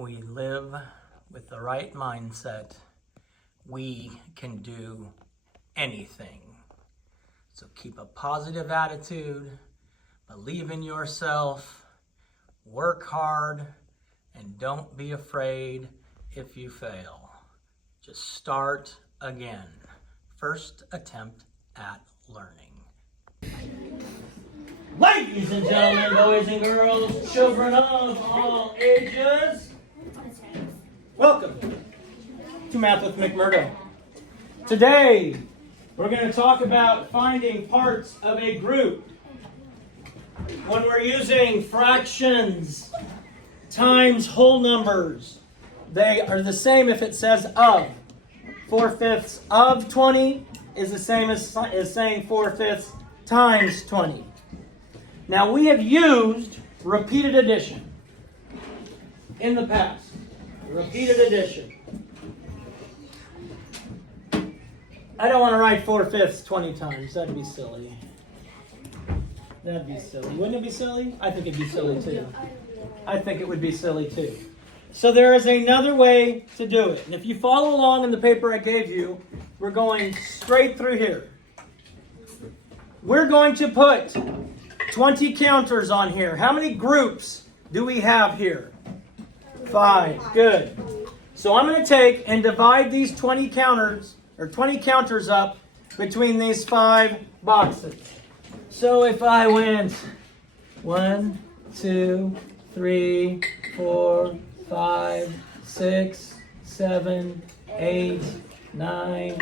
we live with the right mindset, we can do anything. So keep a positive attitude, believe in yourself, work hard, and don't be afraid if you fail. Just start again. First attempt at learning. Ladies and gentlemen, boys and girls, children of all ages, welcome to Math with McMurdo. Today, we're going to talk about finding parts of a group. When we're using fractions times whole numbers, they are the same if it says of. 4/5 of 20 is the same as saying 4/5 times 20. Now, we have used repeated addition in the past. Repeated addition. I don't want to write 4/5 20 times. That'd be silly. That'd be silly. Wouldn't it be silly? I think it'd be silly too. I think it would be silly too. So there is another way to do it. And if you follow along in the paper I gave you, we're going straight through here. We're going to put 20 counters on here. How many groups do we have here? 5. Good. So I'm going to take and divide these 20 counters up between these 5 boxes. So if I went 1, 2, 3, 4, 5, 6, 7, 8, 9,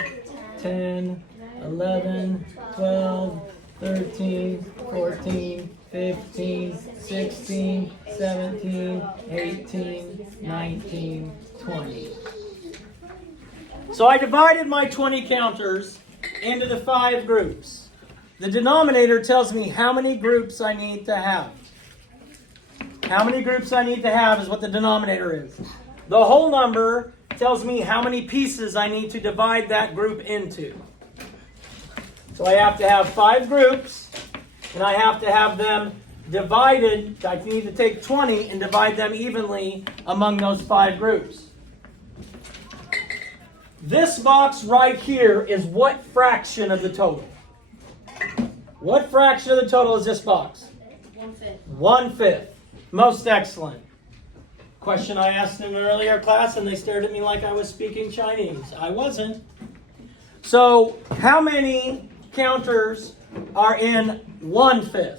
10, 11, 12, 13, 14, 15, 16, 17, 18, 19, 20. So I divided my 20 counters into the 5 groups. The denominator tells me how many groups I need to have. How many groups I need to have is what the denominator is. The whole number tells me how many pieces I need to divide that group into. So I have to have 5 groups, and I have to have them divided. I need to take 20 and divide them evenly among those 5 groups. This box right here is what fraction of the total? What fraction of the total is this box? 1/5. 1/5. Most excellent. Question I asked in an earlier class, and they stared at me like I was speaking Chinese. I wasn't. So, how many counters are in 1/5?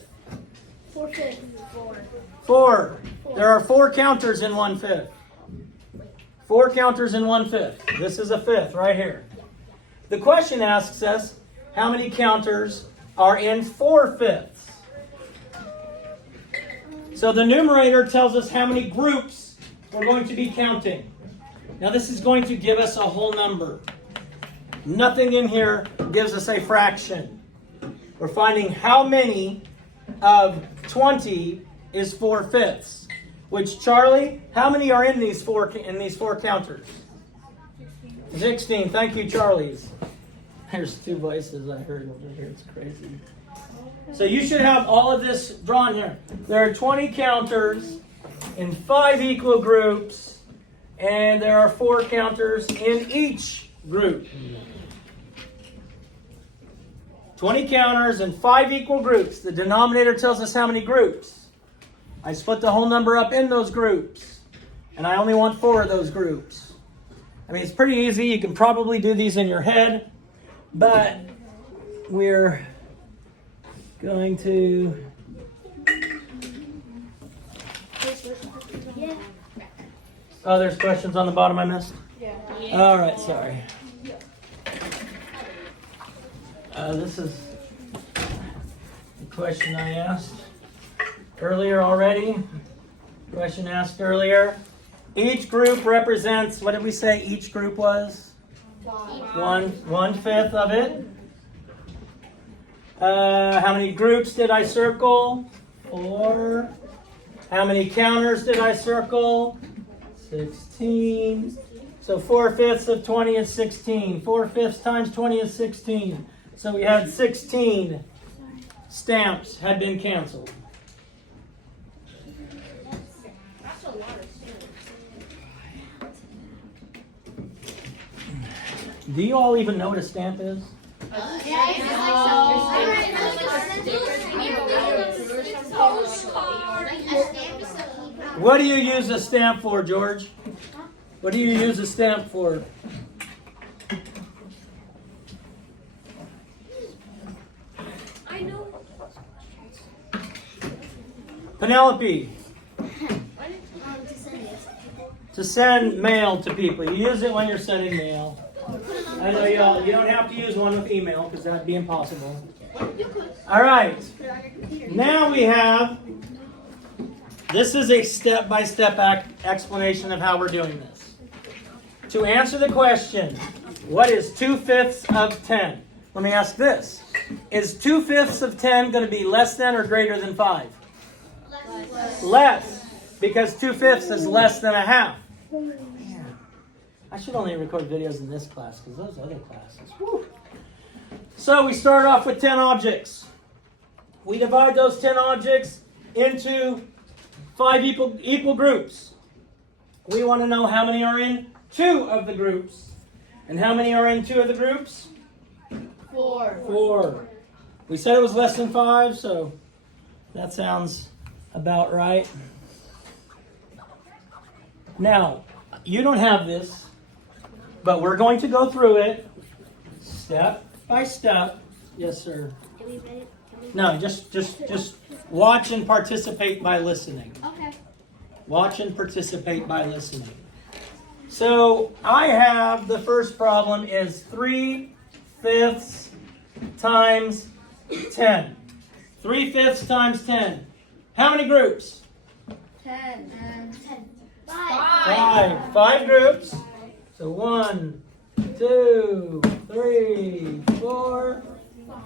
4/5. 4. There are 4 counters in 1/5. 4 counters in 1/5. This is a fifth right here. The question asks us, how many counters are in 4/5? So the numerator tells us how many groups we're going to be counting. Now this is going to give us a whole number. Nothing in here gives us a fraction. We're finding how many of 20 is 4/5. Which, Charlie, how many are in these four counters? 16. Thank you, Charlie's. There's 2 voices I heard over here. It's crazy. So you should have all of this drawn here. There are 20 counters in 5 equal groups, and there are 4 counters in each group. 20 counters in 5 equal groups. The denominator tells us how many groups. I split the whole number up in those groups, and I only want 4 of those groups. I mean, it's pretty easy. You can probably do these in your head, but we're going to... Oh, there's questions on the bottom I missed? Yeah. All right, sorry. This is the question I asked earlier already. Question asked earlier. Each group represents, what did we say each group was? 1/5 of it. How many groups did I circle? 4. How many counters did I circle? 16. So 4/5 of 20 is 16. 4/5 times 20 is 16. So we had 16 stamps had been canceled. That's a lot of stamps. Do you all even know what a stamp is? What do you use a stamp for, George? What do you use a stamp for? I know. Penelope, To send it. to send mail to people. You use it when you're sending mail. I know you don't have to use one with email because that'd be impossible. All right. Put it on your computer. Now we have, this is a step-by-step explanation of how we're doing this. To answer the question, what is 2/5 of 10? Let me ask this. Is 2/5 of 10 going to be less than or greater than 5? Less, because 2/5 is less than a half. I should only record videos in this class because those other classes. Whew. So we start off with 10 objects. We divide those 10 objects into 5 equal groups. We want to know how many are in 2 of the groups. And how many are in 2 of the groups? 4. We said it was less than 5, so that sounds about right. Now, you don't have this, but we're going to go through it step by step. Yes, sir. Can we read it? No, just watch and participate by listening. Okay. Watch and participate by listening. So I have the first problem is 3/5 times 10. 3/5 times 10. How many groups? 10. 5. 5 groups. So 1, 2, 3, 4,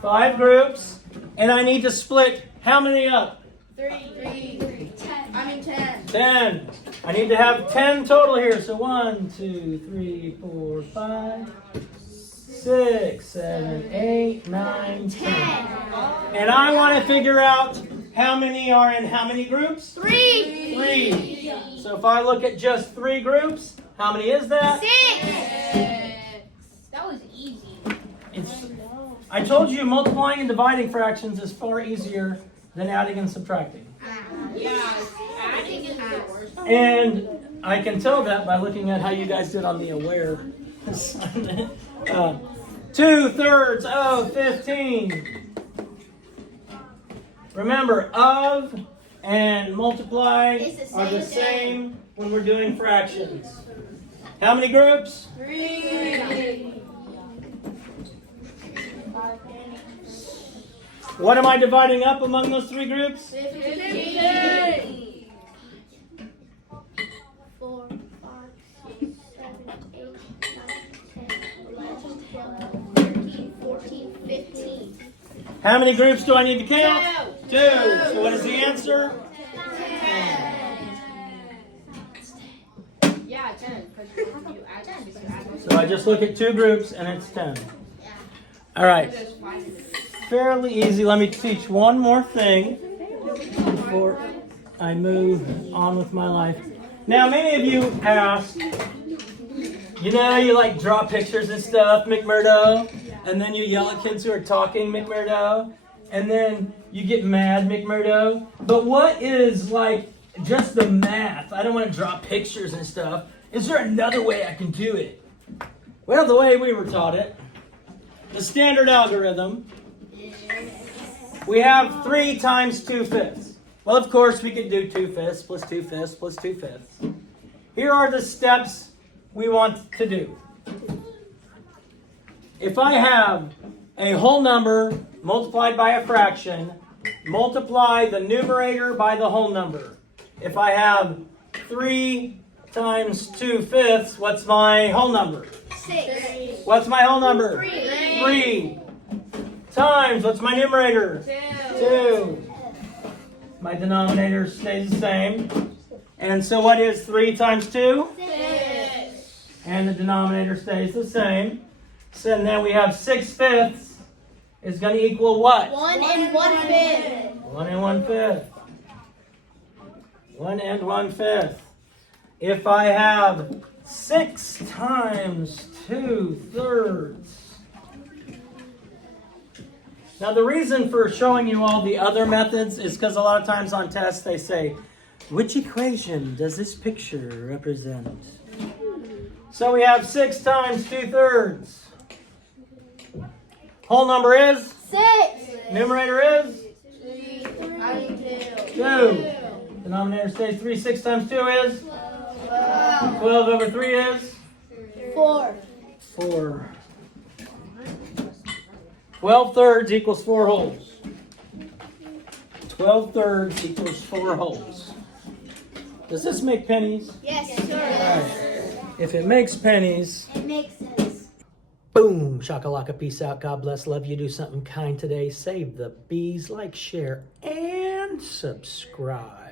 5 groups. And I need to split how many up? 3. 10. 10. I need to have 10 total here. So 1, 2, 3, 4, 5, 6, 7, 8, 9, 10. And I want to figure out how many are in how many groups? 3. So if I look at just 3 groups, how many is that? 6. That was easy. I told you multiplying and dividing fractions is far easier than adding and subtracting. Adding is the worst. And I can tell that by looking at how you guys did on the aware assignment. 2/3 of 15. Remember, of and multiply are the same when we're doing fractions. How many groups? 3. What am I dividing up among those 3 groups? 15. 4, 5, 6, 7, 8, 9, 10, 11, 12, 13, 14, 15. How many groups do I need to count? 2. So what is the answer? 10. Yeah, 10. Because you add 10. So I just look at 2 groups and it's 10. All right. Fairly easy. Let me teach one more thing before I move on with my life. Now, many of you ask, you know, you like draw pictures and stuff, McMurdo, and then you yell at kids who are talking, McMurdo, and then you get mad, McMurdo. But what is like just the math? I don't want to draw pictures and stuff. Is there another way I can do it? Well, the way we were taught it, the standard algorithm, we have 3 times 2/5. Well, of course, we could do 2/5 plus 2/5 plus 2/5. Here are the steps we want to do. If I have a whole number multiplied by a fraction, multiply the numerator by the whole number. If I have 3 times 2/5, what's my whole number? 6. What's my whole number? 3. 3 times, what's my numerator? 2. My denominator stays the same. And so what is 3 times 2? 6. And the denominator stays the same. So now we have 6/5 is going to equal what? 1 and 1/5. 1 and 1/5. 1 and 1/5. If I have 6 times 2/3. Now the reason for showing you all the other methods is because a lot of times on tests they say, which equation does this picture represent? So we have 6 times 2/3. Whole number is? 6. Numerator is? 3. 2. Denominator stays 3. 6 times 2 is? 12 over 3 is? 4. 4. 12/3 equals 4 wholes. 12/3 equals 4 wholes. Does this make pennies? Yes, sir. Alright. If it makes pennies, It makes sense. boom, shakalaka, peace out, God bless, love you, do something kind today, save the bees, like, share, and subscribe.